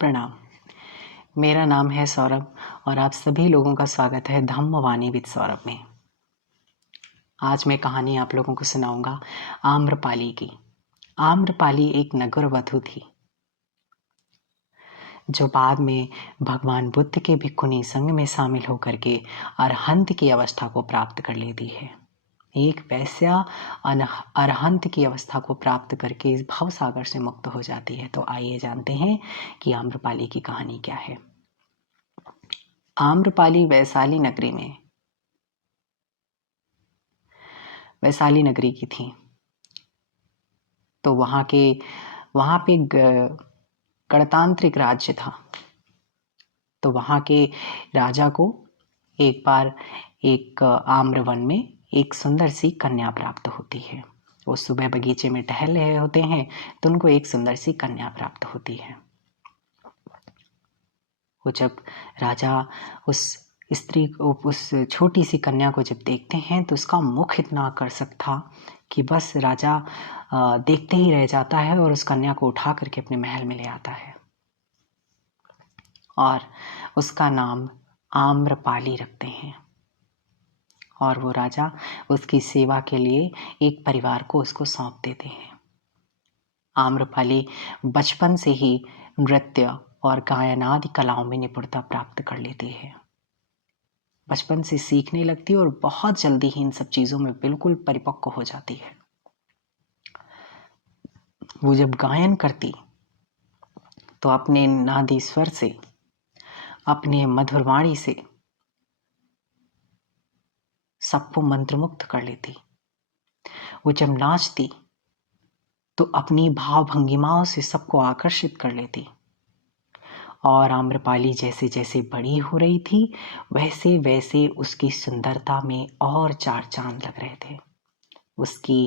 प्रणाम। मेरा नाम है सौरभ और आप सभी लोगों का स्वागत है धम्मवाणी विद सौरभ में। आज मैं कहानी आप लोगों को सुनाऊंगा आम्रपाली की। आम्रपाली एक नगरवधू थी जो बाद में भगवान बुद्ध के भिक्खुनी संघ में शामिल होकर के अरहंत की अवस्था को प्राप्त कर लेती है। एक वैश्या अरहंत की अवस्था को प्राप्त करके इस भव सागर से मुक्त हो जाती है। तो आइए जानते हैं कि आम्रपाली की कहानी क्या है। आम्रपाली वैशाली नगरी की थी। तो वहाँ पे गणतांत्रिक राज्य था। तो वहाँ के राजा को एक बार एक आम्रवन में एक सुंदर सी कन्या प्राप्त होती है। वो सुबह बगीचे में टहल रहे होते हैं तो उनको एक सुंदर सी कन्या प्राप्त होती है। वो जब राजा उस छोटी सी कन्या को जब देखते हैं तो उसका मुख इतना आकर्षक था कि बस राजा देखते ही रह जाता है और उस कन्या को उठा करके अपने महल में ले आता है और उसका नाम आम्रपाली रखते हैं। और वो राजा उसकी सेवा के लिए एक परिवार को उसको सौंप देते हैं। आम्रपाली बचपन से ही नृत्य और गायन आदि कलाओं में निपुणता प्राप्त कर लेती है। बचपन से सीखने लगती है और बहुत जल्दी ही इन सब चीज़ों में बिल्कुल परिपक्व हो जाती है। वो जब गायन करती तो अपने नादी स्वर से, अपने मधुर वाणी से सबको मंत्रमुग्ध कर लेती। वो जब नाचती तो अपनी भाव भंगिमाओं से सबको आकर्षित कर लेती। और आम्रपाली जैसे जैसे बड़ी हो रही थी वैसे वैसे उसकी सुंदरता में और चार चांद लग रहे थे। उसकी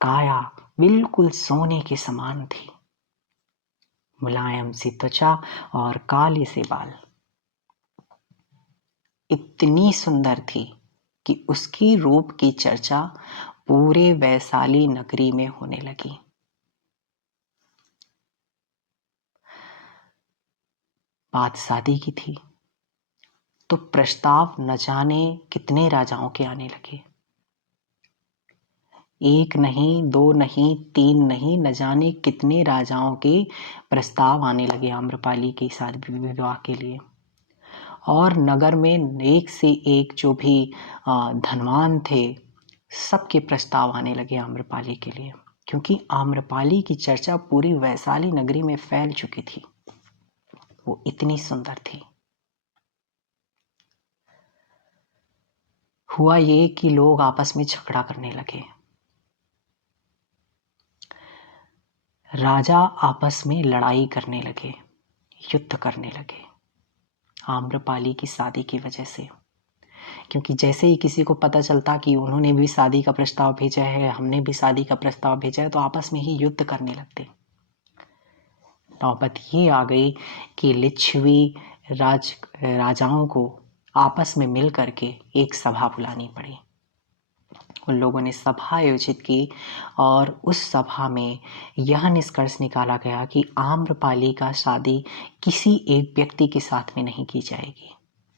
काया बिल्कुल सोने के समान थी, मुलायम सी त्वचा और काले से बाल। इतनी सुंदर थी कि उसकी रूप की चर्चा पूरे वैशाली नगरी में होने लगी। बात शादी की थी तो प्रस्ताव न जाने कितने राजाओं के आने लगे। एक नहीं, दो नहीं, तीन नहीं, न जाने कितने राजाओं के प्रस्ताव आने लगे आम्रपाली के शादी विवाह के लिए। और नगर में एक से एक जो भी धनवान थे सबके प्रस्ताव आने लगे आम्रपाली के लिए, क्योंकि आम्रपाली की चर्चा पूरी वैशाली नगरी में फैल चुकी थी। वो इतनी सुंदर थी। हुआ ये कि लोग आपस में झगड़ा करने लगे। राजा आपस में लड़ाई करने लगे, युद्ध करने लगे आम्रपाली की शादी की वजह से। क्योंकि जैसे ही किसी को पता चलता कि उन्होंने भी शादी का प्रस्ताव भेजा है, हमने भी शादी का प्रस्ताव भेजा है, तो आपस में ही युद्ध करने लगते। नौबत ये आ गई कि लिच्छवी राजाओं को आपस में मिल करके एक सभा बुलानी पड़ी। उन लोगों ने सभा आयोजित की और उस सभा में यह निष्कर्ष निकाला गया कि आम्रपाली का शादी किसी एक व्यक्ति के साथ में नहीं की जाएगी,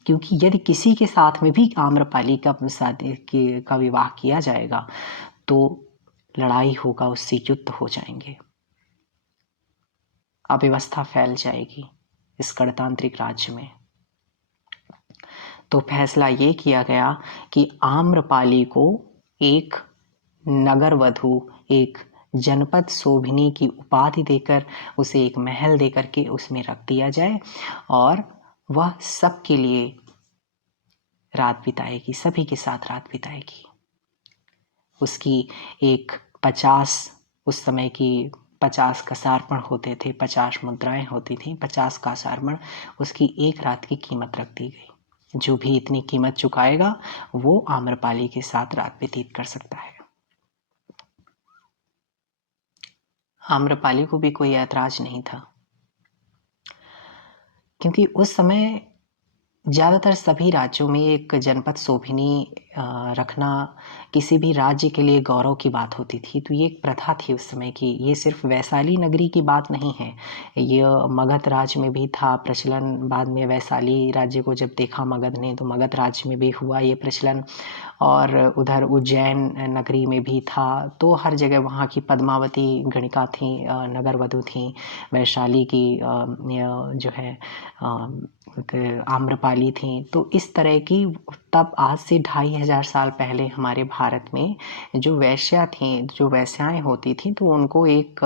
क्योंकि यदि किसी के साथ में भी आम्रपाली का विवाह किया जाएगा तो लड़ाई होगा, उससे युद्ध हो जाएंगे, अव्यवस्था फैल जाएगी इस गणतांत्रिक राज्य में। तो फैसला ये किया गया कि आम्रपाली को एक नगरवधू, एक जनपद शोभिनी की उपाधि देकर उसे एक महल देकर के उसमें रख दिया जाए और वह सबके लिए रात बिताएगी, सभी के साथ रात बिताएगी। उसकी एक 50, उस समय की 50 कसार्पण होते थे, 50 मुद्राएं होती थी, 50 कसार्पण उसकी एक रात की कीमत रख दी गई। जो भी इतनी कीमत चुकाएगा वो आम्रपाली के साथ रात व्यतीत कर सकता है। आम्रपाली को भी कोई ऐतराज नहीं था, क्योंकि उस समय ज्यादातर सभी राज्यों में एक जनपद शोभिनी रखना किसी भी राज्य के लिए गौरव की बात होती थी। तो ये एक प्रथा थी उस समय की। ये सिर्फ वैशाली नगरी की बात नहीं है, ये मगध राज्य में भी था प्रचलन। बाद में वैशाली राज्य को जब देखा मगध ने, तो मगध राज्य में भी हुआ ये प्रचलन, और उधर उज्जैन नगरी में भी था। तो हर जगह वहाँ की पद्मावती गणिका थी, नगर वधू थी। वैशाली की जो है आम्रपाली थी। तो इस तरह की तब आज से 2500 साल पहले हमारे भारत में जो वैश्या थी, जो वैश्याएं होती थी, तो उनको एक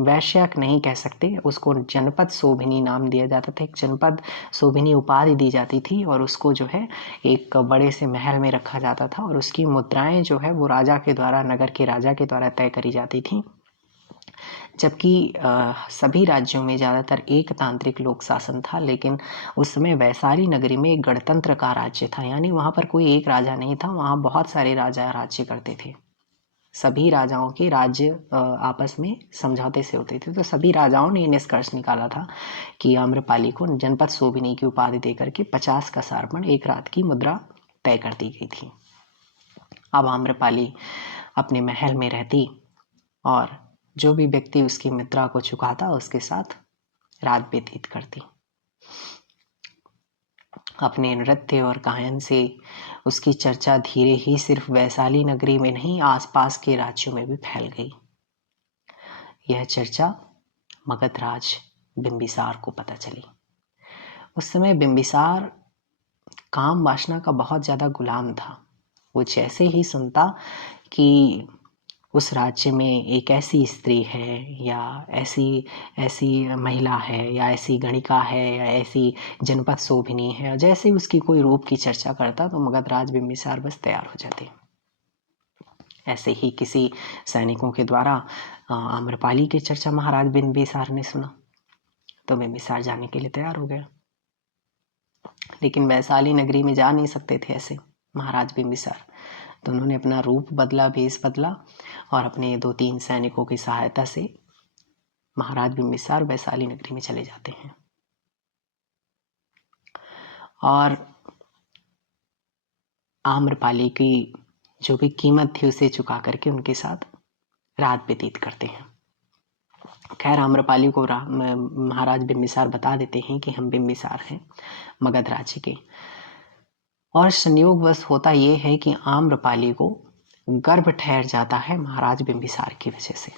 वैश्या नहीं कह सकते, उसको जनपद शोभिनी नाम दिया जाता था। एक जनपद शोभिनी उपाधि दी जाती थी, और उसको जो है एक बड़े से महल में रखा जाता था, और उसकी मुद्राएं जो है वो राजा के द्वारा, नगर के राजा के द्वारा तय करी जाती थी। जबकि सभी राज्यों में ज़्यादातर एक तांत्रिक लोक शासन था, लेकिन उस समय वैशाली नगरी में एक गणतंत्र का राज्य था। यानी वहाँ पर कोई एक राजा नहीं था, वहाँ बहुत सारे राजा राज्य करते थे। सभी राजाओं के राज्य आपस में समझौते से होते थे। तो सभी राजाओं ने निष्कर्ष निकाला था कि आम्रपाली को जनपद शोभिनी की उपाधि देकर के 50 का सार्पण, एक रात की मुद्रा तय कर दी गई थी। अब आम्रपाली अपने महल में रहती, और जो भी व्यक्ति उसकी मुद्रा को चुकाता उसके साथ रात व्यतीत करती। अपने नृत्य और गायन से उसकी चर्चा धीरे ही सिर्फ वैशाली नगरी में नहीं, आसपास के राज्यों में भी फैल गई। यह चर्चा मगधराज बिंबिसार को पता चली। उस समय बिंबिसार काम वासना का बहुत ज़्यादा गुलाम था। वो जैसे ही सुनता कि उस राज्य में एक ऐसी स्त्री है, या ऐसी महिला है, या ऐसी गणिका है, या ऐसी जनपद शोभिनी है, जैसे उसकी कोई रूप की चर्चा करता, तो मगधराज बिंबिसार बस तैयार हो जाते। ऐसे ही किसी सैनिकों के द्वारा आम्रपाली की चर्चा महाराज बिंबिसार ने सुना, तो बिंबिसार जाने के लिए तैयार हो गया। लेकिन वैशाली नगरी में जा नहीं सकते थे ऐसे महाराज बिंबिसार, तो उन्होंने अपना रूप बदला, भेष बदला, और अपने 2-3 सैनिकों की सहायता से महाराज बिंबिसार वैशाली नगरी में चले जाते हैं, और आम्रपाली की जो भी कीमत थी उसे चुका करके उनके साथ रात व्यतीत करते हैं। खैर, आम्रपाली को महाराज बिंबिसार बता देते हैं कि हम बिंबिसार हैं, मगध राज्य के। और संयोगवश होता यह है कि आम्रपाली को गर्भ ठहर जाता है महाराज बिंबिसार की वजह से।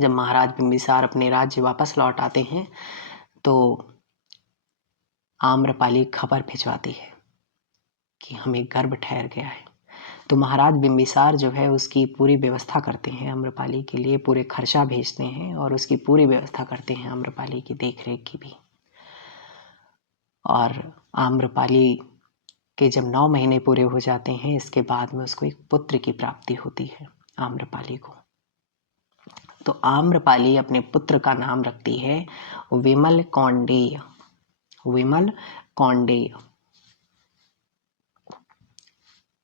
जब महाराज बिंबिसार अपने राज्य वापस लौट आते हैं, तो आम्रपाली खबर भिजवाती है कि हमें गर्भ ठहर गया है। तो महाराज बिंबिसार जो है उसकी पूरी व्यवस्था करते हैं, आम्रपाली के लिए पूरे खर्चा भेजते हैं, और उसकी पूरी व्यवस्था करते हैं आम्रपाली की देखरेख की भी। और आम्रपाली के जब 9 महीने पूरे हो जाते हैं, इसके बाद में उसको एक पुत्र की प्राप्ति होती है आम्रपाली को। तो आम्रपाली अपने पुत्र का नाम रखती है विमल कौंडेय। विमल कौंडेय।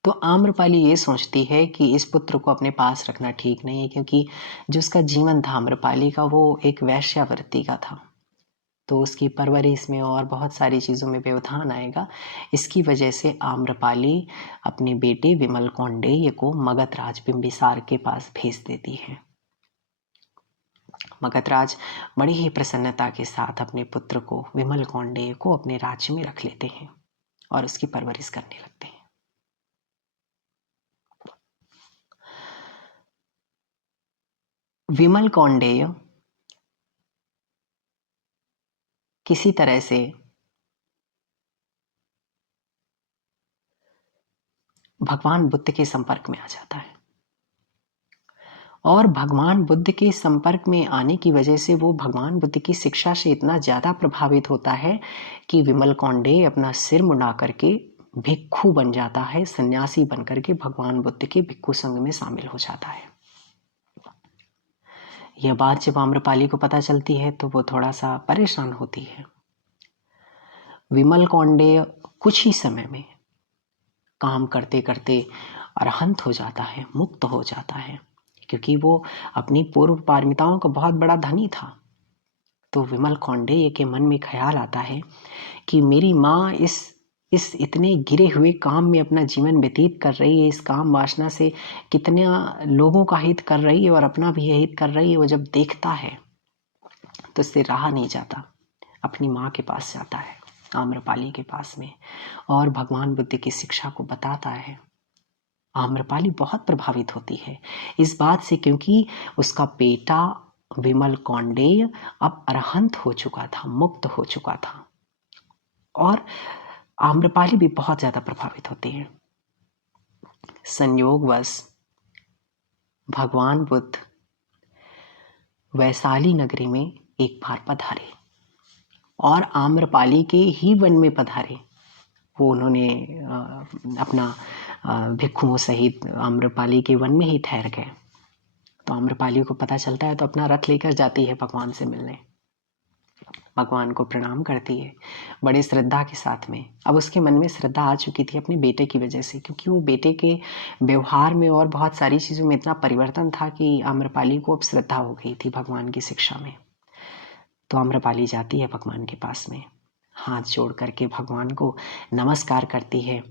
तो आम्रपाली ये सोचती है कि इस पुत्र को अपने पास रखना ठीक नहीं है, क्योंकि जो उसका जीवन था आम्रपाली का, वो एक वैश्यावृत्ति का था। तो उसकी परवरिश में और बहुत सारी चीज़ों में व्यवधान आएगा। इसकी वजह से आम्रपाली अपने बेटे विमल कौंडेय को मगधराज बिंबिसार के पास भेज देती है। मगधराज बड़ी ही प्रसन्नता के साथ अपने पुत्र को, विमल कौंडेय को, अपने राज्य में रख लेते हैं और उसकी परवरिश करने लगते हैं। विमल कौंडेय किसी तरह से भगवान बुद्ध के संपर्क में आ जाता है, और भगवान बुद्ध के संपर्क में आने की वजह से वो भगवान बुद्ध की शिक्षा से इतना ज़्यादा प्रभावित होता है कि विमल कौंडेय अपना सिर मुंडा करके भिक्षु बन जाता है, सन्यासी बन करके भगवान बुद्ध के भिक्षु संघ में शामिल हो जाता है। यह बात जब आम्रपाली को पता चलती है तो वो थोड़ा सा परेशान होती है। विमल कौंडेय कुछ ही समय में काम करते करते अरहंत हो जाता है, मुक्त हो जाता है, क्योंकि वो अपनी पूर्व पारमिताओं का बहुत बड़ा धनी था। तो विमल कौंडेय के मन में ख्याल आता है कि मेरी माँ इस इस इतने गिरे हुए काम में अपना जीवन व्यतीत कर रही है, इस काम वासना से कितने लोगों का हित कर रही है और अपना भी हित कर रही है, वो जब देखता है तो इससे रहा नहीं जाता, अपनी माँ के पास जाता है, आम्रपाली के पास में, और भगवान बुद्ध की शिक्षा को बताता है। आम्रपाली बहुत प्रभावित होती है इस बात से, क्योंकि उसका बेटा विमल कौंडेय अब अरहंत हो चुका था, मुक्त हो चुका था, और आम्रपाली भी बहुत ज्यादा प्रभावित होती है। संयोगवश भगवान बुद्ध वैशाली नगरी में एक बार पधारे और आम्रपाली के ही वन में पधारे। वो उन्होंने अपना भिक्षुओं सहित आम्रपाली के वन में ही ठहर गए। तो आम्रपाली को पता चलता है तो अपना रथ लेकर जाती है भगवान से मिलने, भगवान को प्रणाम करती है बड़ी श्रद्धा के साथ में। अब उसके मन में श्रद्धा आ चुकी थी अपने बेटे की वजह से, क्योंकि वो बेटे के व्यवहार में और बहुत सारी चीज़ों में इतना परिवर्तन था कि आम्रपाली को अब श्रद्धा हो गई थी भगवान की शिक्षा में। तो आम्रपाली जाती है भगवान के पास में, हाथ जोड़ करके भगवान को नमस्कार करती है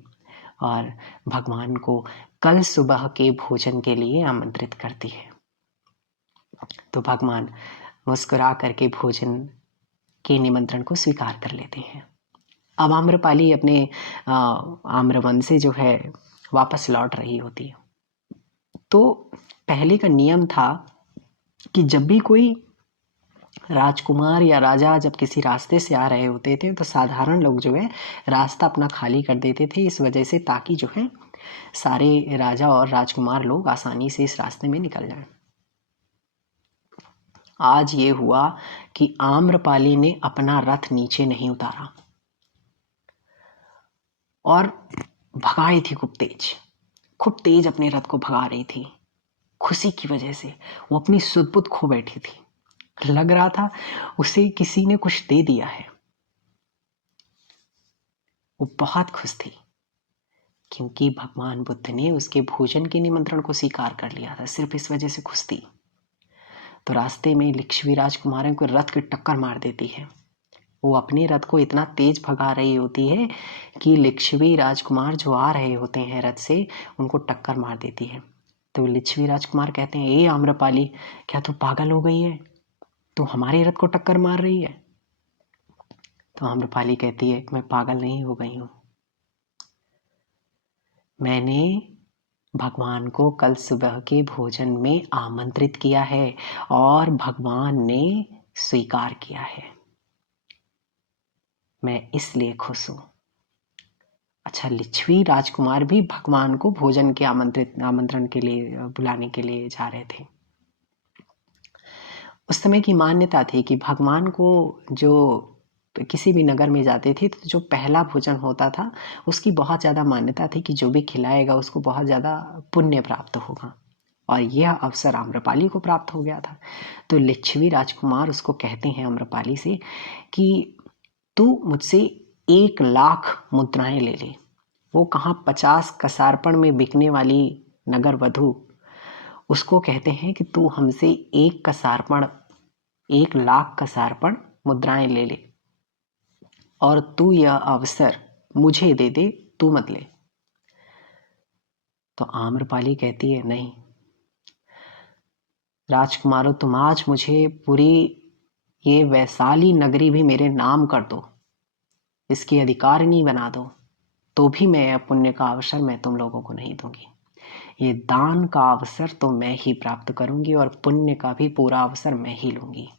और भगवान को कल सुबह के भोजन के लिए आमंत्रित करती है। तो भगवान मुस्कुरा करके भोजन के निमंत्रण को स्वीकार कर लेते हैं। अब आम्रपाली अपने आम्रवन से जो है वापस लौट रही होती है। तो पहले का नियम था कि जब भी कोई राजकुमार या राजा जब किसी रास्ते से आ रहे होते थे तो साधारण लोग जो है रास्ता अपना खाली कर देते थे, इस वजह से ताकि जो है सारे राजा और राजकुमार लोग आसानी से इस रास्ते में निकल जाएं। आज ये हुआ कि आम्रपाली ने अपना रथ नीचे नहीं उतारा और भगाई थी खूब तेज अपने रथ को भगा रही थी। खुशी की वजह से वो अपनी सुध-बुध खो बैठी थी, लग रहा था उसे किसी ने कुछ दे दिया है। वो बहुत खुश थी क्योंकि भगवान बुद्ध ने उसके भोजन के निमंत्रण को स्वीकार कर लिया था, सिर्फ इस वजह से खुश थी। तो रास्ते में लिच्छवी राजकुमारों को रथ की टक्कर मार देती है। वो अपने रथ को इतना तेज भगा रही होती है कि लिच्छवी राजकुमार जो आ रहे होते हैं रथ से उनको टक्कर मार देती है। तो लिच्छवी राजकुमार कहते हैं, ए आम्रपाली, क्या तू पागल हो गई है? तू हमारे रथ को टक्कर मार रही है? तो आम्रपाली कहती है, मैं पागल नहीं हो गई हूं, मैंने भगवान को कल सुबह के भोजन में आमंत्रित किया है और भगवान ने स्वीकार किया है, मैं इसलिए खुश हूं। अच्छा, लिच्छवी राजकुमार भी भगवान को भोजन के आमंत्रण के लिए बुलाने के लिए जा रहे थे। उस समय की मान्यता थी कि भगवान को जो किसी भी नगर में जाते थे तो जो पहला भोजन होता था उसकी बहुत ज़्यादा मान्यता थी कि जो भी खिलाएगा उसको बहुत ज़्यादा पुण्य प्राप्त होगा, और यह अवसर आम्रपाली को प्राप्त हो गया था। तो लिच्छवी राजकुमार उसको कहते हैं आम्रपाली से कि तू मुझसे 1,00,000 मुद्राएं ले ले। वो कहाँ 50 कसारपण में बिकने वाली नगर वधु, उसको कहते हैं कि तू हमसे 1,00,000 कसारपण मुद्राएं ले ले और तू यह अवसर मुझे दे दे, तू मत ले। तो आम्रपाली कहती है, नहीं राजकुमारों, तुम आज मुझे पूरी ये वैशाली नगरी भी मेरे नाम कर दो, इसकी अधिकारिणी बना दो, तो भी मैं पुण्य का अवसर मैं तुम लोगों को नहीं दूंगी। ये दान का अवसर तो मैं ही प्राप्त करूंगी और पुण्य का भी पूरा अवसर मैं ही लूंगी।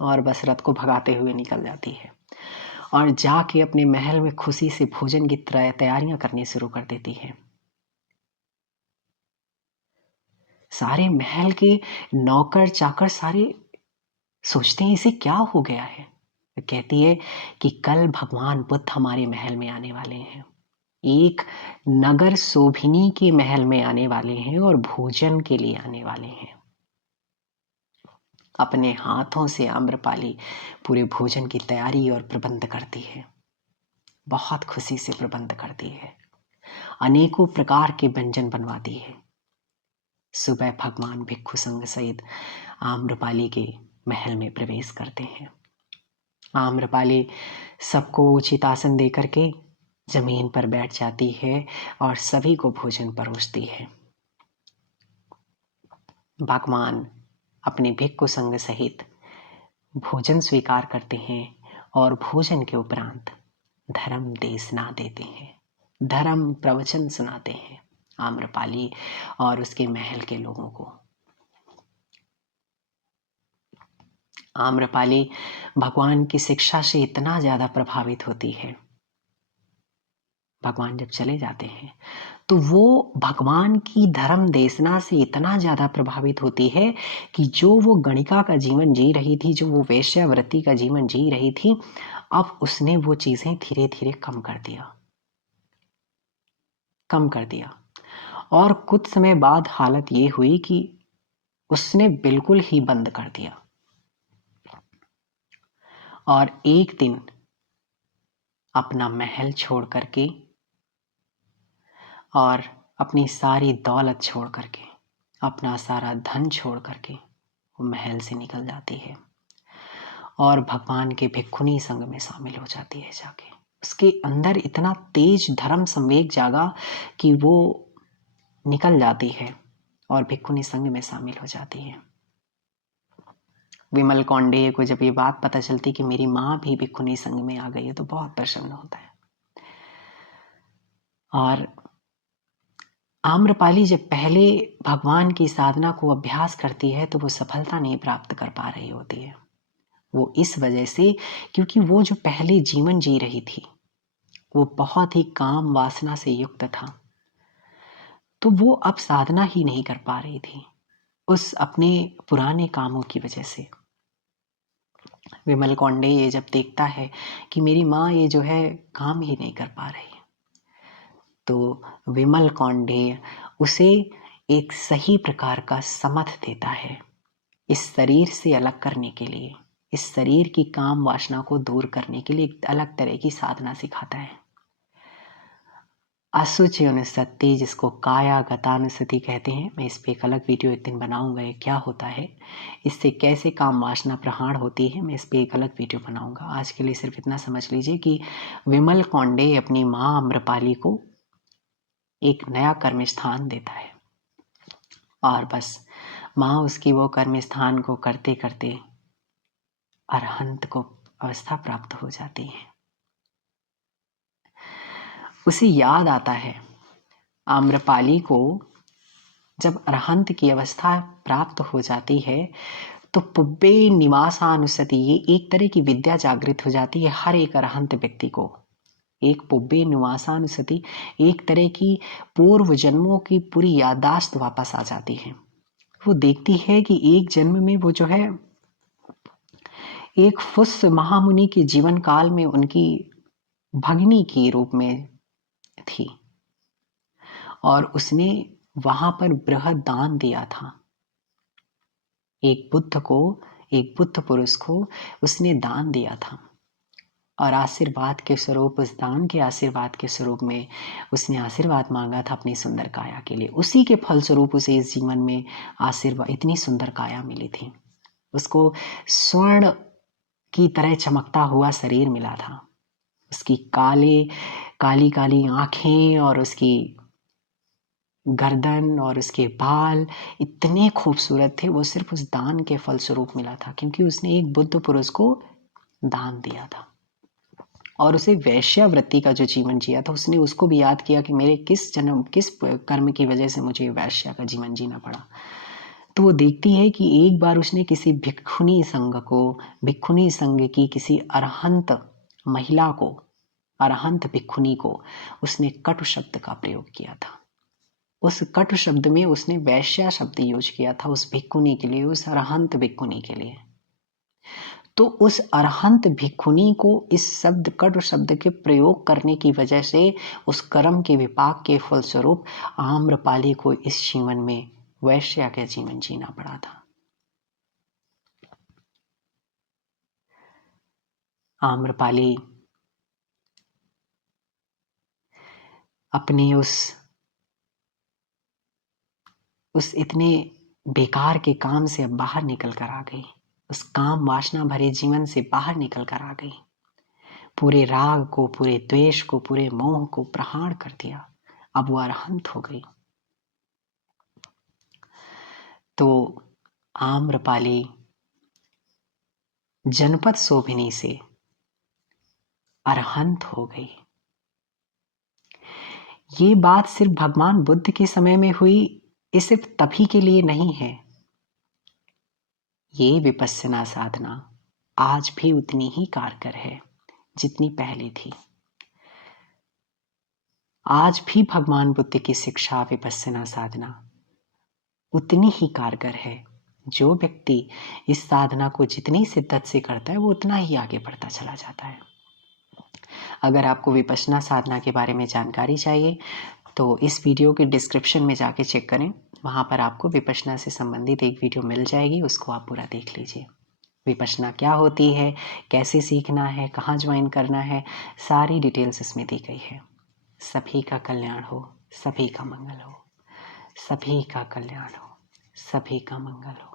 और बस रथ को भगाते हुए निकल जाती है और जाके अपने महल में खुशी से भोजन की तैयारियां करनी शुरू कर देती है। सारे महल के नौकर चाकर सारे सोचते हैं इसे क्या हो गया है। कहती है कि कल भगवान बुद्ध हमारे महल में आने वाले हैं, एक नगर शोभिनी के महल में आने वाले हैं और भोजन के लिए आने वाले हैं। अपने हाथों से आम्रपाली पूरे भोजन की तैयारी और प्रबंध करती है, बहुत खुशी से प्रबंध करती है, अनेकों प्रकार के व्यंजन बनवाती है। सुबह भगवान भिक्षु संघ सहित आम्रपाली के महल में प्रवेश करते हैं। आम्रपाली सबको उचित आसन दे करके जमीन पर बैठ जाती है और सभी को भोजन परोसती है। भगवान अपने भिक्खु संघ सहित भोजन स्वीकार करते हैं और भोजन के उपरांत धर्म देशना देते हैं, धर्म प्रवचन सुनाते हैं आम्रपाली और उसके महल के लोगों को। आम्रपाली भगवान की शिक्षा से इतना ज्यादा प्रभावित होती है, भगवान जब चले जाते हैं तो वो भगवान की धर्म देशना से इतना ज्यादा प्रभावित होती है कि जो वो गणिका का जीवन जी रही थी, जो वो वेश्यावृत्ति का जीवन जी रही थी, अब उसने वो चीजें धीरे धीरे कम कर दिया। और कुछ समय बाद हालत ये हुई कि उसने बिल्कुल ही बंद कर दिया। और एक दिन अपना महल छोड़ करके और अपनी सारी दौलत छोड़ करके, अपना सारा धन छोड़ करके वो महल से निकल जाती है और भगवान के भिक्खुनी संघ में शामिल हो जाती है। जाके उसके अंदर इतना तेज धर्म संवेग जागा कि वो निकल जाती है और भिक्खुनी संघ में शामिल हो जाती है। विमल कौंडेय को जब ये बात पता चलती कि मेरी माँ भी भिक्खुनी संघ में आ गई है तो बहुत प्रसन्न होता है। और आम्रपाली जब पहले भगवान की साधना को अभ्यास करती है तो वो सफलता नहीं प्राप्त कर पा रही होती है। वो इस वजह से क्योंकि वो जो पहले जीवन जी रही थी वो बहुत ही काम वासना से युक्त था, तो वो अब साधना ही नहीं कर पा रही थी उस अपने पुराने कामों की वजह से। विमल कौंडे ये जब देखता है कि मेरी माँ ये जो है काम ही नहीं कर पा रही, तो विमल कौंडे उसे एक सही प्रकार का समथ देता है इस शरीर से अलग करने के लिए, इस शरीर की काम वासना को दूर करने के लिए एक अलग तरह की साधना सिखाता है। असुचि अनुसति, जिसको काया गतानुसति कहते हैं। मैं इस पे एक अलग वीडियो एक दिन बनाऊंगा, ये क्या होता है, इससे कैसे काम वासना प्रहार होती है, मैं इस पे एक अलग वीडियो बनाऊंगा। आज के लिए सिर्फ इतना समझ लीजिए कि विमल कौंडे अपनी माँ आम्रपाली को एक नया कर्म स्थान देता है और बस माँ उसकी वो कर्म स्थान को करते करते अरहंत को अवस्था प्राप्त हो जाती है। उसे याद आता है आम्रपाली को जब अरहंत की अवस्था प्राप्त हो जाती है तो पुब्बे निवासानुसति, ये एक तरह की विद्या जागृत हो जाती है हर एक अरहंत व्यक्ति को। एक पुब्बे निवासानुसति, एक तरह की पूर्व जन्मों की पूरी याददाश्त वापस आ जाती है। वो देखती है कि एक जन्म में वो जो है एक फुस महामुनि के जीवन काल में उनकी भगिनी के रूप में थी और उसने वहां पर बृहद दान दिया था। एक बुद्ध पुरुष को उसने दान दिया था और आशीर्वाद के स्वरूप, उस दान के आशीर्वाद के स्वरूप में उसने आशीर्वाद मांगा था अपनी सुंदर काया के लिए। उसी के फलस्वरूप उसे इस जीवन में आशीर्वाद, इतनी सुंदर काया मिली थी। उसको स्वर्ण की तरह चमकता हुआ शरीर मिला था। उसकी काली काली आंखें और उसकी गर्दन और उसके बाल इतने खूबसूरत थे, वो सिर्फ उस दान के फलस्वरूप मिला था क्योंकि उसने एक बुद्ध पुरुष को दान दिया था। और उसे वैश्यावृत्ति का जो जीवन जिया था, उसने उसको भी याद किया कि मेरे किस कर्म की वजह से मुझे वैश्या का जीवन जीना पड़ा। तो वो देखती है कि एक बार उसने किसी भिक्खुनी संघ की किसी अरहंत महिला को, अरहंत भिक्खुनी को उसने कटु शब्द का प्रयोग किया था। उस कटु शब्द में उसने वैश्या शब्द यूज किया था उस भिक्खुनी के लिए, उस अरहंत भिक्खुनी के लिए। तो उस अरहंत भिक्खुनी को इस शब्द, कटु शब्द के प्रयोग करने की वजह से उस कर्म के विपाक के फलस्वरूप आम्रपाली को इस जीवन में वैश्या का जीवन जीना पड़ा था। आम्रपाली अपने उस इतने बेकार के काम से अब बाहर निकल कर आ गई उस काम वासना भरे जीवन से बाहर निकल कर आ गई। पूरे राग को, पूरे द्वेष को, पूरे मोह को प्रहार कर दिया। अब वो अरहंत हो गई। तो आम्रपाली जनपद शोभिनी से अरहंत हो गई। ये बात सिर्फ भगवान बुद्ध के समय में हुई, ये सिर्फ तभी के लिए नहीं है। ये विपश्यना साधना आज भी उतनी ही कारगर है जितनी पहले थी। आज भी भगवान बुद्ध की शिक्षा विपश्यना साधना उतनी ही कारगर है। जो व्यक्ति इस साधना को जितनी शिद्दत से करता है वो उतना ही आगे बढ़ता चला जाता है। अगर आपको विपश्यना साधना के बारे में जानकारी चाहिए तो इस वीडियो के डिस्क्रिप्शन में जाके चेक करें, वहाँ पर आपको विपश्यना से संबंधित एक वीडियो मिल जाएगी, उसको आप पूरा देख लीजिए। विपश्यना क्या होती है, कैसे सीखना है, कहाँ ज्वाइन करना है, सारी डिटेल्स इसमें दी गई है। सभी का कल्याण हो, सभी का मंगल हो, सभी का कल्याण हो, सभी का मंगल हो।